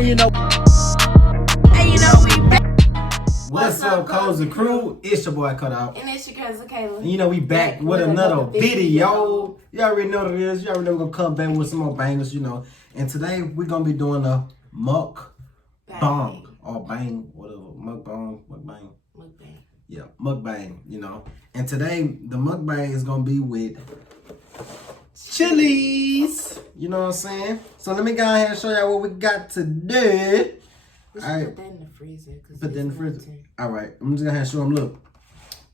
And you know we back. What's up, Cozy Crew? It's your boy Cut Out. And it's your girl Za'Kayliah. And you know we back with another video. You already know what it is. You already know we're gonna come back with some more bangers, you know. And today we're gonna be doing a mukbang or bang, whatever. Mukbang. Mukbang. Yeah, mukbang, you know. And today the mukbang is gonna be with chilies. You know what I'm saying? So let me go ahead and show y'all what we got today. We should put that in the freezer. Put that in the freezer. All right, I'm just gonna show them. Look,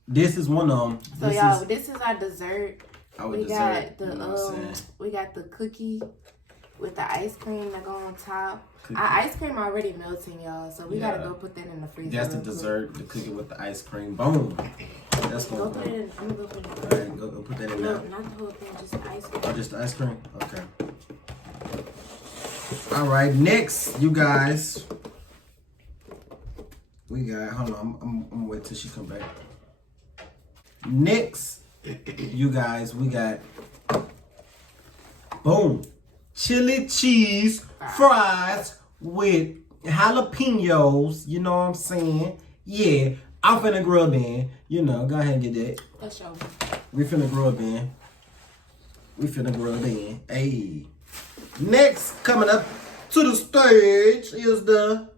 this is one of them. So y'all, this is our dessert. We got the we got the cookie with the ice cream that go on top. Our ice cream already melting, y'all. So we gotta go put that in the freezer. That's the dessert, the cookie with the ice cream. Boom. That's go put it in. I'm gonna go put it in. All right, go put that in no, now. not the whole thing, just the ice cream. Oh, just the ice cream. Okay. All right, next, you guys. We got, hold on, I'm gonna wait till she come back. Next, you guys, we got, boom, chili cheese fries with jalapenos, you know what I'm saying? Yeah, I'm finna grub in, you know, go ahead and get that. That's your. We finna grub in. Hey. Next, coming up to the stage is the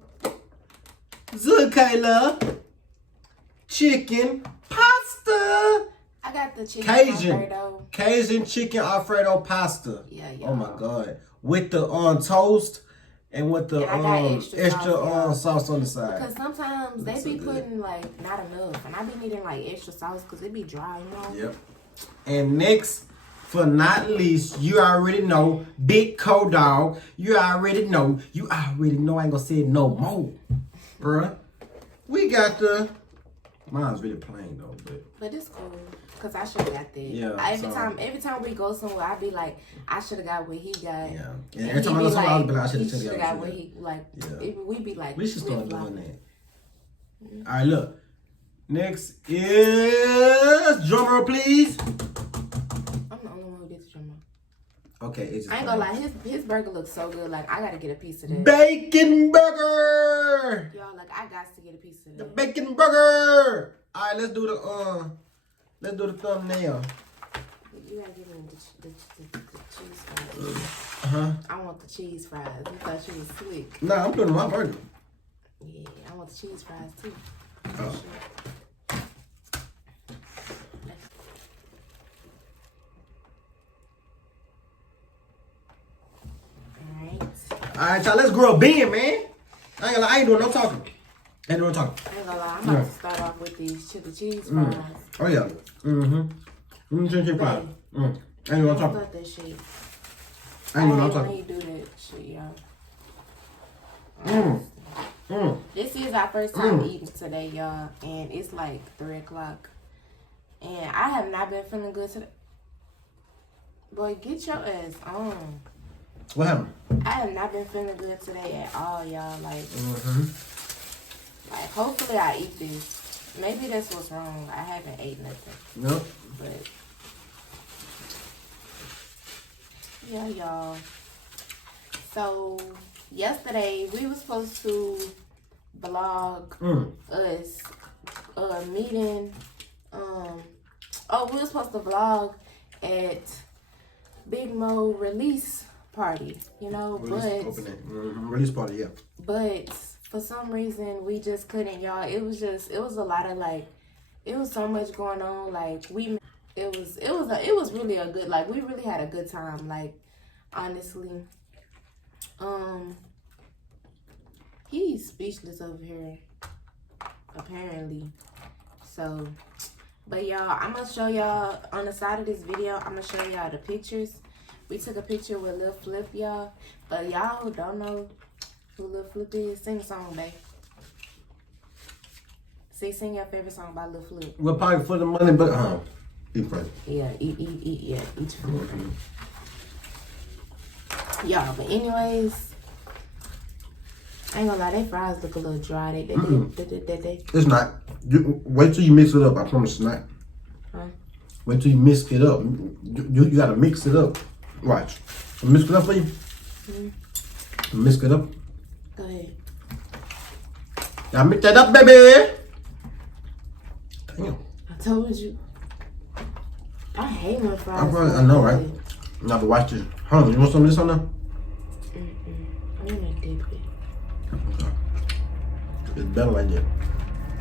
Za'Kayliah chicken pasta. I got the chicken Alfredo. Cajun chicken Alfredo pasta. Yeah. Oh my god. With the toast and with the extra sauce on the side. Because sometimes they be putting like not enough, and I be needing like extra sauce because it be dry, you know. Yep. And next, for not least, you already know, Big Co-Dog. You already know. I ain't gonna say it no more. Bruh, we got the. Mine's really plain though, but it's cool because I should have got that. Yeah. Every time we go somewhere, I be like, I should have got what he got. Yeah. And every time I go somewhere, I'll be like, I should have got what he like. Yeah. We be like, we should start doing that. Mm-hmm. All right, look. Next is drummer, please. I'm the only one who did the drummer. Okay, it's just I ain't gonna lie, his burger looks so good. Like I gotta get a piece of that. Bacon burger. Y'all, like I got to get a piece of that. The bacon burger. All right, let's do the thumbnail. You gotta give me the cheese fries. I want the cheese fries. You thought she was slick. Nah, I'm putting my burger. Yeah, I want the cheese fries too. Oh. Alright, y'all, let's grow a bean, man. I ain't doing no talking. I ain't gonna lie, I'm about to start off with these chili cheese fries. Oh, yeah. Chili fries. I ain't gonna talk. That shit. I ain't gonna talk. When you do that shit, y'all. This is our first time eating today, y'all. And it's like 3 o'clock. And I have not been feeling good today. Boy, get your ass on. What happened? I have not been feeling good today at all, y'all. Like, like hopefully I eat this. Maybe that's what's wrong. I haven't ate nothing. Nope. But yeah, y'all. So yesterday we were supposed to vlog us meeting. We were supposed to vlog at Big Mo release party, you know, release party, yeah. But for some reason we just couldn't, y'all. It was a lot of like, it was so much going on. Like it was really a good, like we really had a good time. Like honestly, he's speechless over here, apparently. So, but y'all, I'm gonna show y'all on the side of this video. I'm gonna show y'all the pictures. We took a picture with Lil Flip, y'all. But y'all who don't know who Lil Flip is, sing a song, babe. Sing your favorite song by Lil Flip. We'll probably for the money, but eat first. Yeah, eat, yeah, eat food. Y'all, but anyways, I ain't gonna lie, they fries look a little dry. They. It's not. Wait till you mix it up. I promise it's not. Wait till you mix it up. You gotta mix it up. Watch. Mix it up for you. Mix it up. Go ahead. Now mix that up, baby. Damn. I told you. I hate when fries. I know, right? You have to watch this. Hold on, you want some of this on there? I'm gonna dip it. Okay. It's better like that.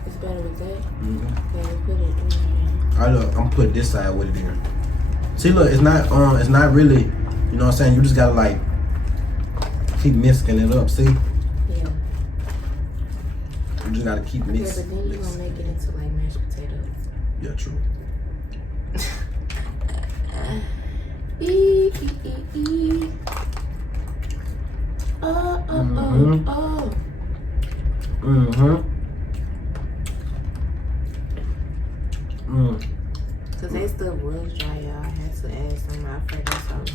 It's better with that? Mm-hmm. Okay, put it in. Alright, look, I'm putting this side with it in. See, look, it's not really, you know what I'm saying? You just gotta like keep mixing it up, see? Yeah. You just gotta keep mixing. Yeah, but then you're gonna make it into like mashed potatoes. Yeah, true. Oh. Cause that stuff was dry, y'all. I had to add some Alfredo sauce.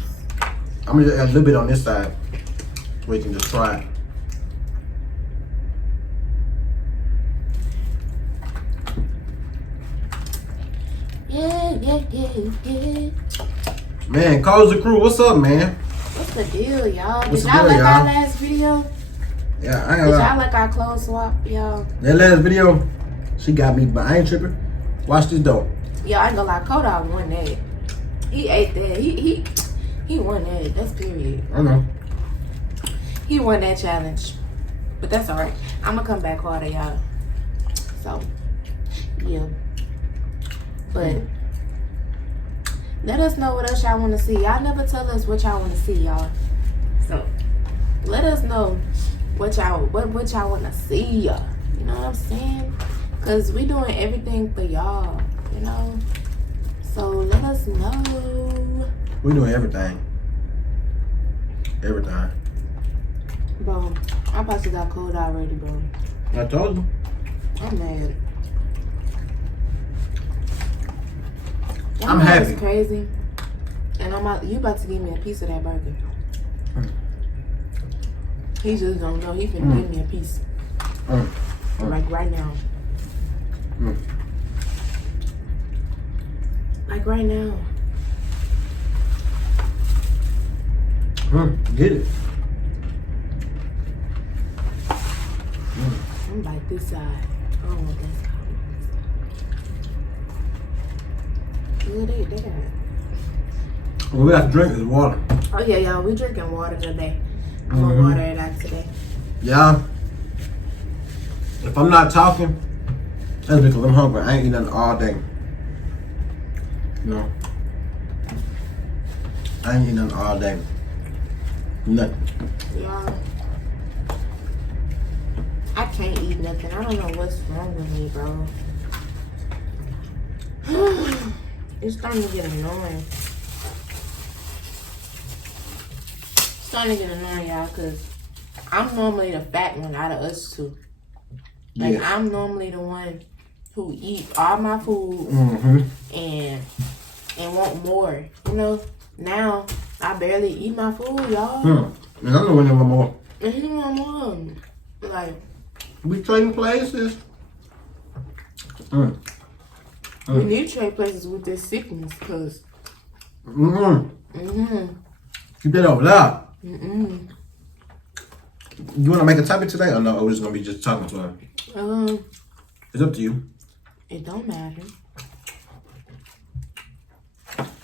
I'm gonna just add a little bit on this side where you can just try it. Yeah. Man, Cozy Crew, what's up, man? What's the deal, y'all? What's Did the y'all deal, like our y'all? last video? Yeah, I ain't Did gonna y'all lie. like our clothes swap, y'all? That last video, she got me, but I ain't tripping. Watch this though. Yeah, I ain't gonna lie, Kodak won that. He ate that. He won that. That's period. I know. He won that challenge. But that's alright. I'm gonna come back harder, y'all. So, yeah. But let us know what else y'all want to see. Y'all never tell us what y'all want to see, y'all. So let us know what y'all want to see, y'all. You know what I'm saying? Cause we doing everything for y'all. You know. So let us know. We doing everything. Everything. Bro, I about to got cold already, bro. I told you. I'm mad. I'm happy. It's crazy. And you about to give me a piece of that burger. He just don't know. He finna give me a piece. Like right now. Like right now. Get it. I'm like this side. I don't want that side. Yeah, they got it. What we have to drink is water. Oh yeah, y'all. We drinking water today. I'm gonna water it out today. Yeah. If I'm not talking, that's because I'm hungry. I ain't eating nothing all day. You know? I ain't eating nothing all day. Nothing. Y'all, I can't eat nothing. I don't know what's wrong with me, bro. It's starting to get annoying. It's starting to get annoying, y'all, because I'm normally the fat one out of us two. Like, Yeah. I'm normally the one who eat all my food and want more. You know, now I barely eat my food, y'all. And I'm the one that want more. And he want more. Like, We trading places. we need to trade places with this sickness, because Keep that over there. You want to make a topic today or no? Or we're just going to be just talking to her? It's up to you. It don't matter.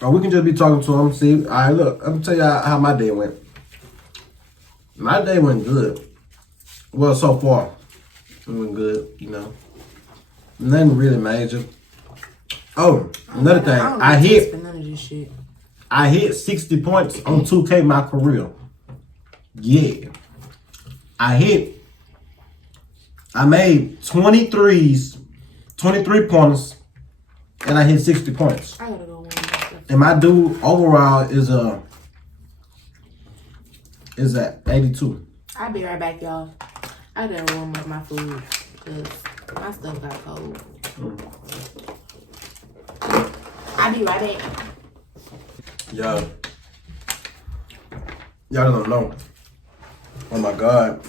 Or we can just be talking to him. See, all right, look, I'm going to tell you how my day went. My day went good. Well, so far, it went good, you know. Nothing really major. Oh, another thing, I hit for none of this shit. I hit 60 points on 2K my career. Yeah. I made 23 pointers, and I hit 60 points. I gotta go warm this stuff. And my dude overall is at 82. I'll be right back, y'all. I gotta warm up my food, because my stuff got cold. I'll be right back. Y'all don't know. Oh my God.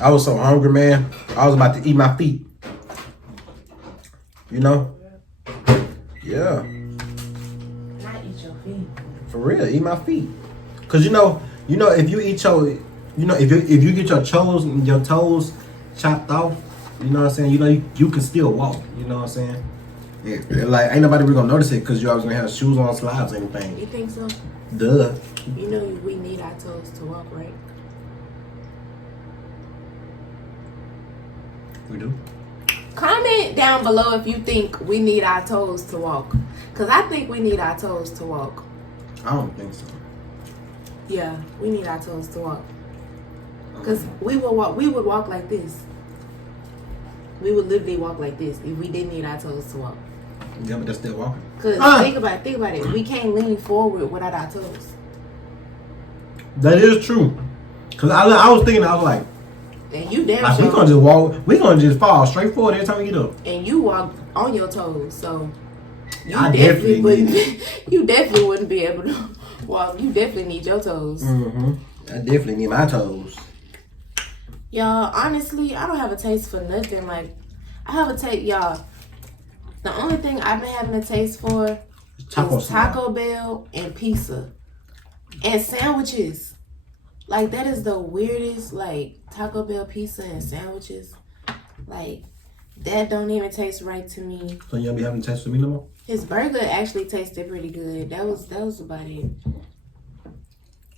I was so hungry, man. I was about to eat my feet. You know? Yeah. Not eat your feet. For real, eat my feet. Cause you know, if you eat You know, if you get your toes chopped off, you know what I'm saying. You know you can still walk. You know what I'm saying. Like ain't nobody really gonna notice it because you always gonna have shoes on, slides, anything. You think so? Duh. You know we need our toes to walk, right? We do. Comment down below if you think we need our toes to walk. Because I think we need our toes to walk. I don't think so. Yeah, we need our toes to walk. Because we would walk like this. We would literally walk like this if we didn't need our toes to walk. Yeah, but that's still walking. Because think about it. We can't lean forward without our toes. That is true. Because I was thinking, I was like, And you damn like, sure. we gonna just walk. We gonna just fall straight forward every time we get up. And you walk on your toes, so you I definitely wouldn't. need You definitely wouldn't be able to walk. You definitely need your toes. Mm-hmm. I definitely need my toes. Y'all, honestly, I don't have a taste for nothing. Like, I have a taste, y'all. The only thing I've been having a taste for is Taco Bell and pizza and sandwiches. Like, that is the weirdest. Like, Taco Bell pizza and sandwiches. Like, that don't even taste right to me. So you don't be having taste for me no more? His burger actually tasted pretty good. That was about it.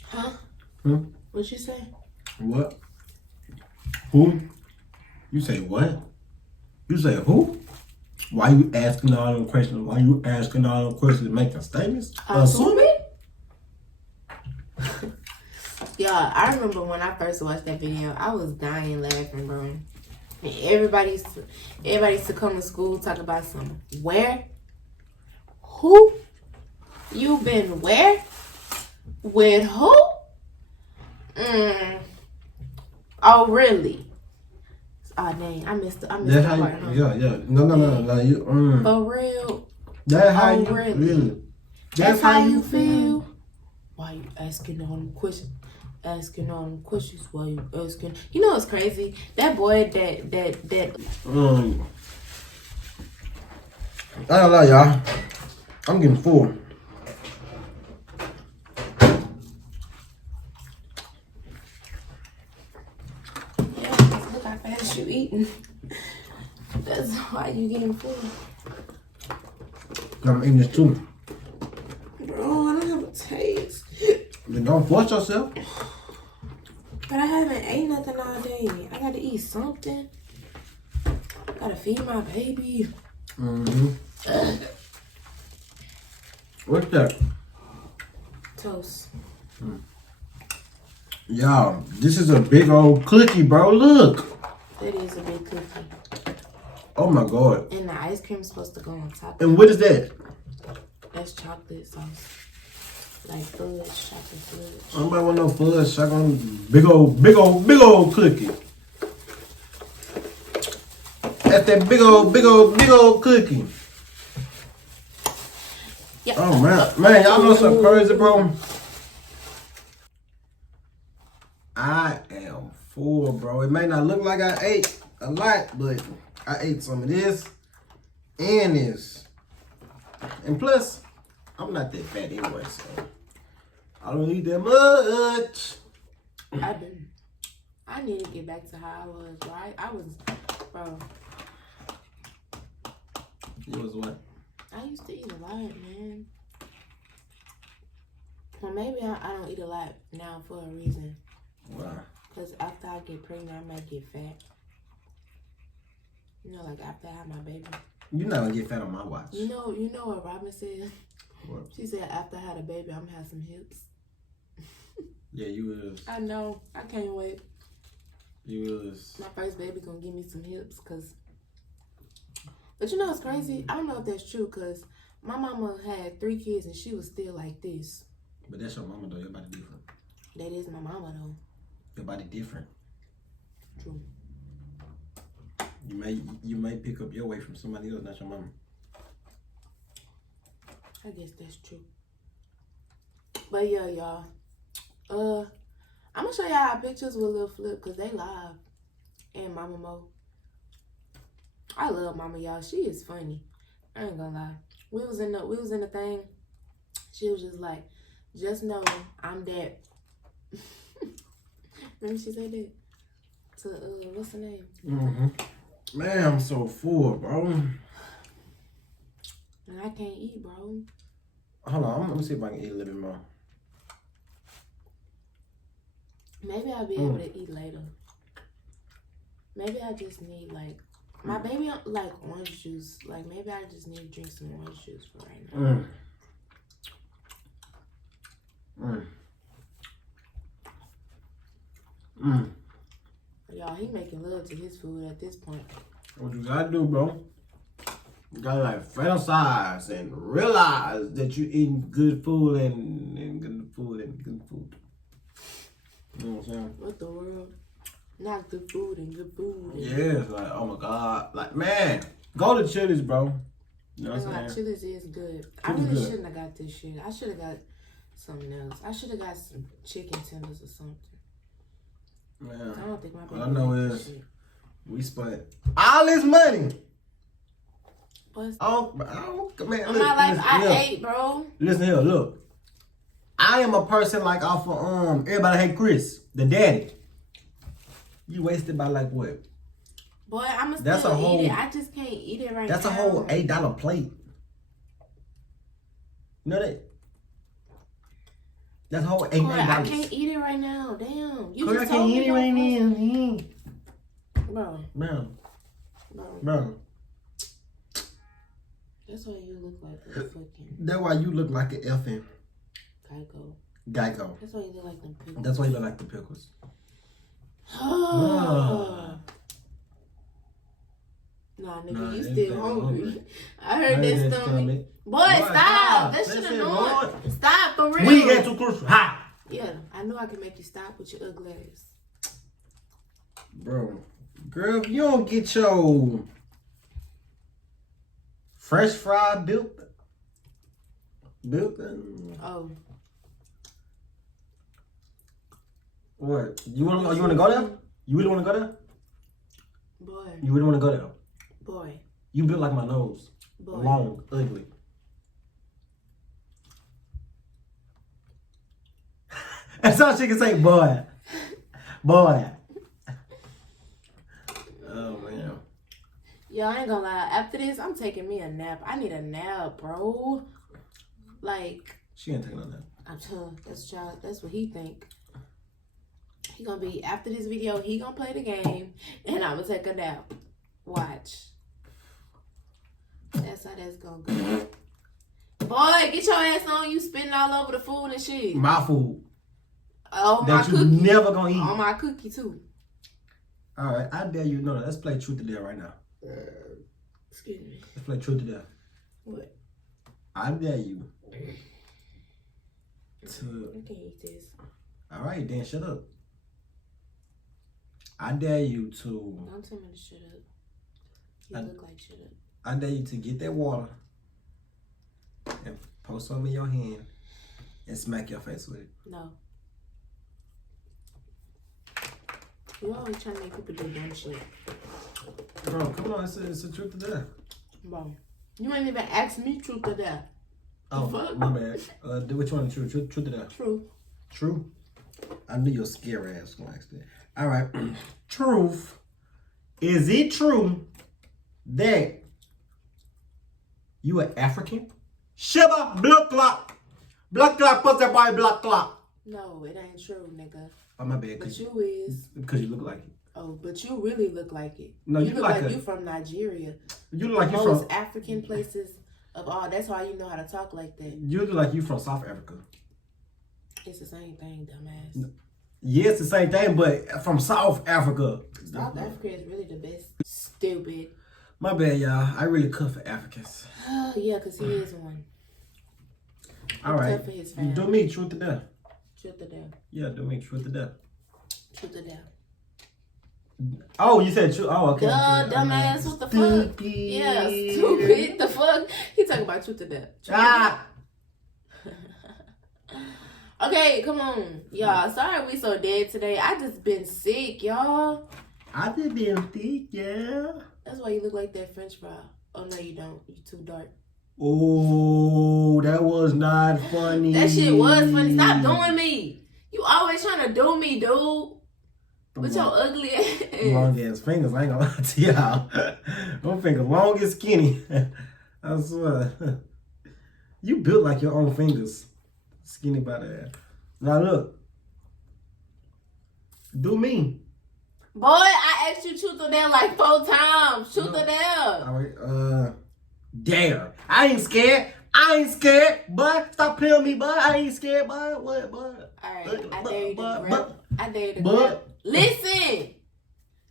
Huh? What'd you say? What? Who? You say what? You say who? Why you asking all them questions? Why you asking all them questions, making statements? Assuming? Yeah, I remember when I first watched that video, I was dying laughing, bro. And everybody used to come to school talk about something. Where? Who? You been where? With who? Oh, really? Oh, dang. I missed the part. Huh? Yeah. No. You, For real? That's how you really? really. That's how you feel? Why you asking all them questions? Asking all them questions. Why you asking? You know what's crazy? That boy that. I don't know, y'all. I'm getting full. Yeah, look how fast you eating. That's why you getting full. I'm eating this too. Bro, I don't have a taste. Then don't force yourself. But I haven't ate nothing all day. I gotta eat something. Gotta feed my baby. What's that? Toast. Y'all, this is a big old cookie, bro. Look. That is a big cookie. Oh my God. And the ice cream's supposed to go on top. And what is that? That's chocolate sauce. Like fudge, chocolate fudge. Nobody want no fudge. I want big old cookie. That's that big old cookie. Yep. Oh man, y'all know something crazy, bro? I am full, bro. It may not look like I ate a lot, but I ate some of this and this. And plus, I'm not that fat anyway, so I don't eat that much. I do. I need to get back to how I was, right? Bro. You was what? I used to eat a lot, man. Well, maybe I don't eat a lot now for a reason. Why? Because after I get pregnant, I might get fat. You know, like after I have my baby. You're not gonna get fat on my watch. You know what Robin said? What? She said after I had a baby, I'm gonna have some hips. Yeah, you was. I know. I can't wait. You was. My first baby gonna give me some hips, cause. But you know what's crazy? I don't know if that's true, cause my mama had 3 kids and she was still like this. But that's your mama though. Your body different. That is my mama though. Your body different. True. You may pick up your weight from somebody else, not your mama. I guess that's true. But yeah, y'all. I'm gonna show y'all our pictures with Lil Flip because they live. And Mama Mo. I love Mama, y'all. She is funny. I ain't gonna lie. We was in the thing. She was just like, just know I'm that Remember she said that? To, what's her name? Mm-hmm. Man, I'm so full, bro. And I can't eat, bro. Hold on, let me see if I can eat a little bit more. Maybe I'll be able to eat later. Maybe I just need, like, my baby like orange juice. Like, maybe I just need to drink some orange juice for right now. Y'all, he making love to his food at this point. What you gotta do, bro? You gotta like fantasize and realize that you're eating good food and good food and good food. You know what I'm saying? What the world? Not good food and good food. Yeah, it's like, oh my God. Like, man, go to Chili's, bro. You know what I'm saying? Chili's is good. I really shouldn't have got this shit. I should have got something else. I should have got some chicken tenders or something. Man, I don't think my baby all I know is we spent all this money. But Man, in my life, I ate, bro. Listen here, look. I am a person like off of Everybody Hate Chris, the daddy. You wasted by like what? Boy, I'ma still eat it. I just can't eat it right now. That's a whole $8 plate. You know that? That's a whole $8. I can't eat it right now. Damn. You just I can't eat it right now. Bro. Bro. That's why you look like a fucking... That's why you look like an effing... Geico. That's why you look like them pickles. That's why you look like the pickles. Nah, nigga, you still hungry. I heard that stomach. Boy, stop. That shit annoying. Stop, for real. We get too close. Ha! Yeah, I know I can make you stop with your ugly ass. Bro, girl, if you don't get your French fry built. Oh. What? You wanna go there? You really wanna go there? Boy. You really wanna go there? Boy. You built like my nose. Boy. Long, ugly. That's all she can say, boy. Boy. Oh, man. Yo, I ain't gonna lie. After this, I'm taking me a nap. I need a nap, bro. Like. She ain't taking a nap. I'm telling you, that's what he think. He gonna be, after this video, he gonna play the game, and I'm gonna take a nap. Watch. That's how that's gonna go. Boy, get your ass on. You spitting all over the food and shit. My food. Oh, that my you cookie. Never gonna eat. On my cookie, too. All right, I dare you know that. Let's play Truth or Dare right now. Excuse me. Let's play Truth or Dare. What? I dare you. I can't eat this. All right, then shut up. I dare you to... Don't tell me to shut up. You look like shut up. I dare you to get that water and pour some in your hand and smack your face with it. No. You always trying to make people do dumb shit. Bro, come on, it's a truth or dare. Bro, you ain't even asked me truth or dare. Oh, my bad. Do which one is true? Truth or dare? True. True? I knew your scary ass was going to ask that. All right. Truth. Is it true that you are African? Shiba, blood clot. Blood clot, pussy boy, blood clot. No, it ain't true, nigga. Oh, my bad. But you is. Because you look like it. Oh, but you really look like it. No, you look like you from Nigeria. You look like you from... Most African places of all. That's why you know how to talk like that. You look like you from South Africa. It's the same thing, dumbass. No. Yeah, it's the same thing, but from South Africa. South Africa is really the best. Stupid. My bad, y'all. I really cook for Africans. Yeah, because he is one. All right. For his family. Do me truth or dare. Truth or dare. Yeah, do me truth or dare. Truth or dare. Oh, you said truth. Oh, okay. Duh, dumbass. What the fuck? Yeah, stupid. The fuck? He talking about truth or dare. Ah. Okay, come on, y'all. Sorry we so dead today. I just been sick, y'all. I just been sick, yeah. That's why you look like that French fry. Oh no, you don't. You too dark. Oh, that was not funny. That shit was funny. Stop doing me. You always trying to do me, dude. With your ugly ass. Long ass fingers, I ain't gonna lie to y'all. Them fingers long and skinny. I swear. You built like your own fingers. Skinny by the ass. Now look. Do me. Boy, I asked you truth or dare like 4 times. Truth or dare. Alright, dare. I ain't scared. I ain't scared, bud. Stop playing with me, bud. I ain't scared, bud. What, bud? Alright, I dare you to grab. I dare you to grab. Listen!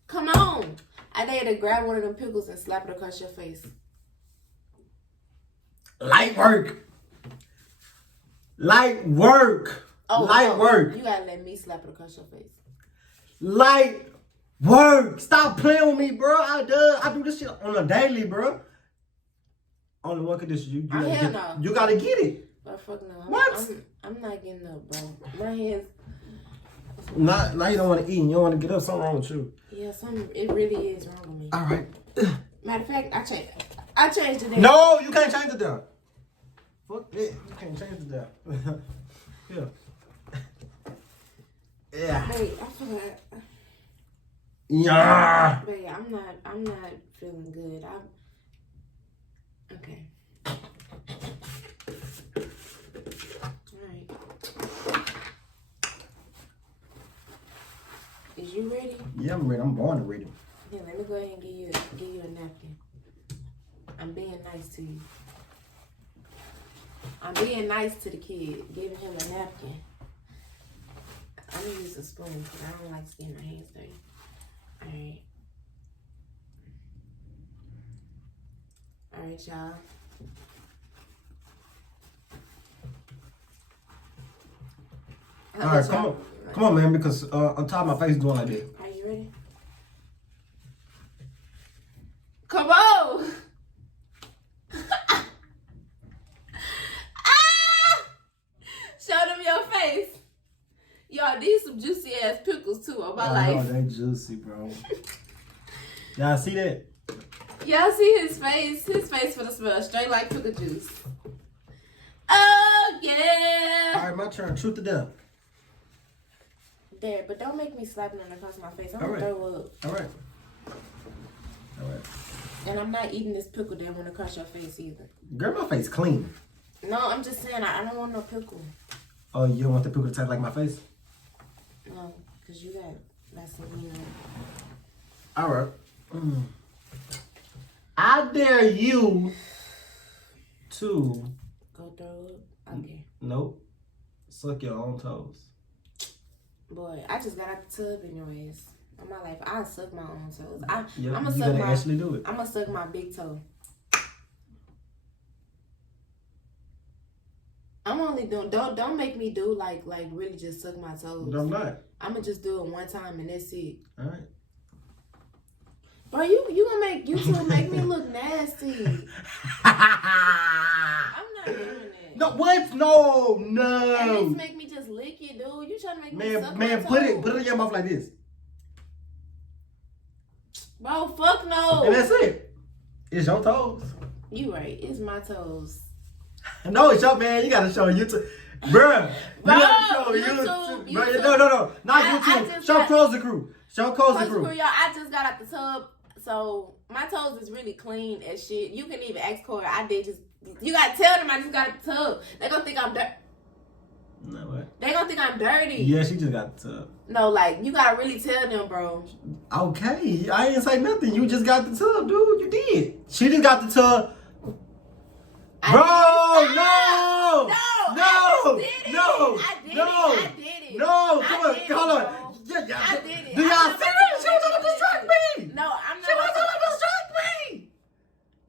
Come on. I dare you to grab one of them pickles and slap it across your face. Light work. Light work. Oh, light no. work. You gotta let me slap it across your face. Light work. Stop playing with me, bro. I do this shit on a daily, bro. Only one condition. You gotta get it. But fuck no. What? I'm not getting up, bro. My hands. Now you don't want to eat. You don't want to get up. Something wrong with you. Yeah, it really is wrong with me. All right. Matter of fact, I changed it. No, you can't change it down. Fuck it. You can't change it down. Yeah. Yeah. Hey, I forgot. Yeah. But yeah, I'm not feeling good. Okay. Alright. Is you ready? Yeah, I'm ready. I'm born ready. Yeah, let me go ahead and give you a napkin. I'm being nice to you. I'm being nice to the kid, giving him a napkin. I'm gonna use a spoon because I don't like getting my hands dirty. Alright. Alright, y'all. All right, come on, man, because on top of my face doing like this. Are you ready? Come on! Show them your face. Y'all, these some juicy ass pickles too on my life. Oh, they juicy, bro. Y'all see that? Y'all see his face? His face for the smell straight like pickle juice. Oh yeah. All right, my turn. Truth or dare? There, but don't make me slap it across my face. I'm All gonna right. throw up. All right. All right. And I'm not eating this pickle that went across your face either. Girl, my face clean. No, I'm just saying I don't want no pickle. Oh, you don't want the pickle to taste like my face? No, because you got some, you know. All right. I dare you to... Go throw up? Okay. Nope. Suck your own toes. Boy, I just got out the tub anyways. In my life, I suck my own toes. Yep, I'm gonna you suck gotta actually do it. I'm gonna suck my big toe. I'm only doing. Don't make me do like really just suck my toes. I'm not. I'm gonna just do it one time and that's it. All right. Bro, you gonna make YouTube make me look nasty. I'm not doing that. No, what? No. At least make me just lick it, dude. You trying to make me suck Man, my put toes. it in your mouth like this. Bro, fuck no. And that's it. It's your toes. You right. It's my toes. No, it's your man. You gotta show YouTube. Bruh. Bro, you gotta show YouTube. Bruh, no. Not YouTube. Show Close the Crew. Show Close the Crew. Y'all, I just got out the tub, so my toes is really clean as shit. You can even ask Corey. You gotta tell them I just got out the tub. They gonna think I'm dirty. No, what? They gonna think I'm dirty. Yeah, she just got the tub. No, like, you gotta really tell them, bro. Okay, I ain't say nothing. You just got the tub, dude. You did. She just got the tub. Bro, no! I did it. No, come on, hold on. I did it. Do y'all see that? She was trying to distract me. No, I'm not. She was trying to distract me.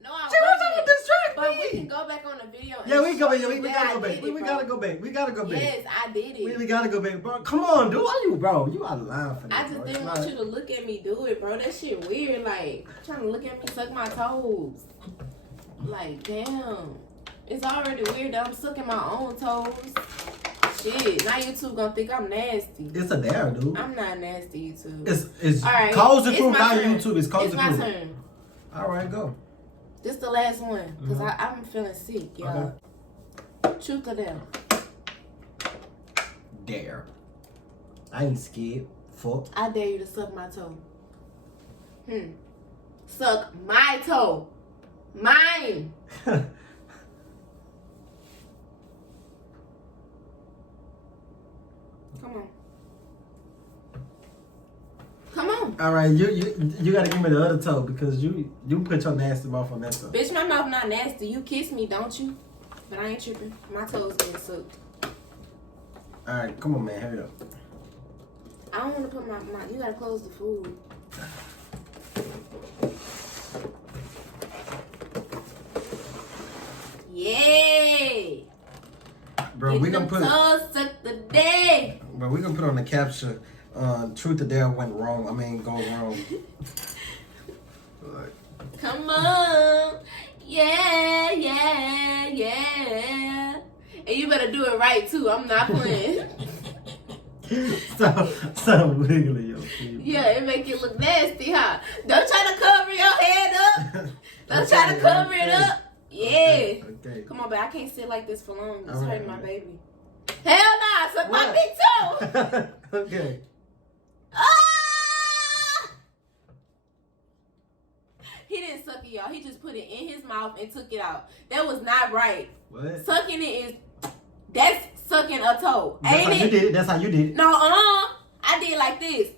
No, I She was wasn't. trying to distract But me. we can go back on the video. Yeah, we go back. show We you gotta that go I back. did We it, gotta bro. go back. We gotta go back. Yes, I did it. We gotta go back, bro. Come on, dude. Why you, bro? You out of line for that. I just didn't want you to look at me do it, bro. That shit weird. Like, trying to look at me suck my toes. Like, damn. It's already weird that I'm sucking my own toes. Shit, now YouTube gonna think I'm nasty. It's a dare, dude. I'm not nasty, YouTube. It's all right. Close the Crew, my not turn. YouTube. It's Close the Crew. It's my turn. All right, go. This the last one, because I'm feeling sick, y'all. Okay. Truth or dare? Dare. I ain't scared. fuck? I dare you to suck my toe. Suck my toe. Mine. Come on. Come on. All right, you gotta give me the other toe because you put your nasty mouth on that toe. Bitch, my mouth not nasty. You kiss me, don't you? But I ain't tripping. My toes getting sucked. All right, come on, man, hurry up. I don't want to put my. You gotta close the food. Yay! Bro, we gonna put toes suck the day. Bro, we gonna put on the caption. Truth or dare went wrong. I mean, go wrong. Come on. Yeah. And you better do it right, too. I'm not playing. Stop wiggling your feet. Yeah, it make it look nasty, huh? Don't try to cover your head up. Don't try to cover it up. Yeah. Okay. Come on, babe. I can't sit like this for long. It's All hurting right. my baby. Hell nah. Suck my big toe. Okay. Ah! He didn't suck it, y'all. He just put it in his mouth and took it out. That was not right. What? Sucking it is, that's sucking a toe. That's how you did it. That's how you did it. No, I did like this.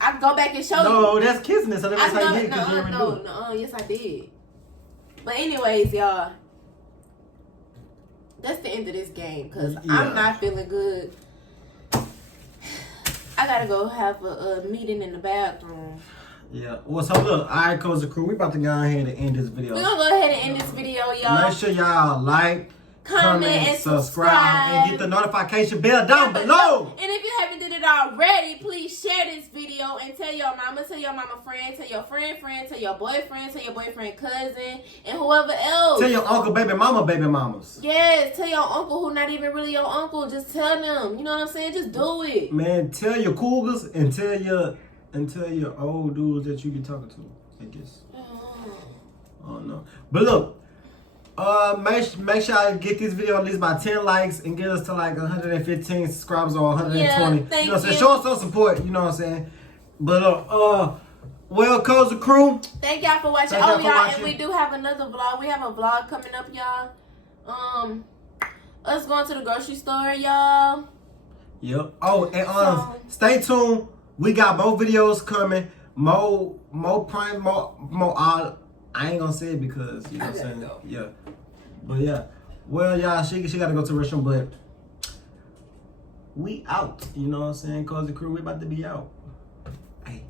I go back and show you. No, that's kissing it. So that's how you did it because you didn't do it. Yes, I did. But anyways, y'all, that's the end of this game because I'm not feeling good. I gotta go have a meeting in the bathroom. Yeah. Well, so look, all right, Cozy Crew, we about to go ahead and end this video. We're gonna go ahead and end this video, y'all. Make sure y'all like, comment, and subscribe, and get the notification bell down below. And if you haven't did it already, please share this video and tell your mama friend, tell your friend, tell your boyfriend cousin, and whoever else. Tell your uncle, baby mamas. Yes, tell your uncle who not even really your uncle. Just tell them. You know what I'm saying? Just do it. Man, tell your cougars and tell your old dudes that you be talking to. I guess. Oh no. But look. Make sure I get this video at least by 10 likes and get us to like 115 subscribers or 120. Yeah, you know what I'm saying? Show us some support, you know what I'm saying? But well, Cozy Crew. Thank y'all for watching. And we do have another vlog. We have a vlog coming up, y'all. Us going to the grocery store, y'all. Yep. Oh, and stay tuned. We got more videos coming. More prime, more I ain't gonna say it because you know what I'm saying. Yeah. But yeah. Well, y'all, she gotta go to the restroom, but we out. You know what I'm saying? Cozy Crew, we about to be out. Hey.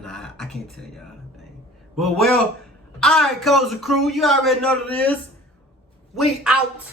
Nah, I can't tell y'all. But well, alright, Cozy Crew, you already know what it is. We out.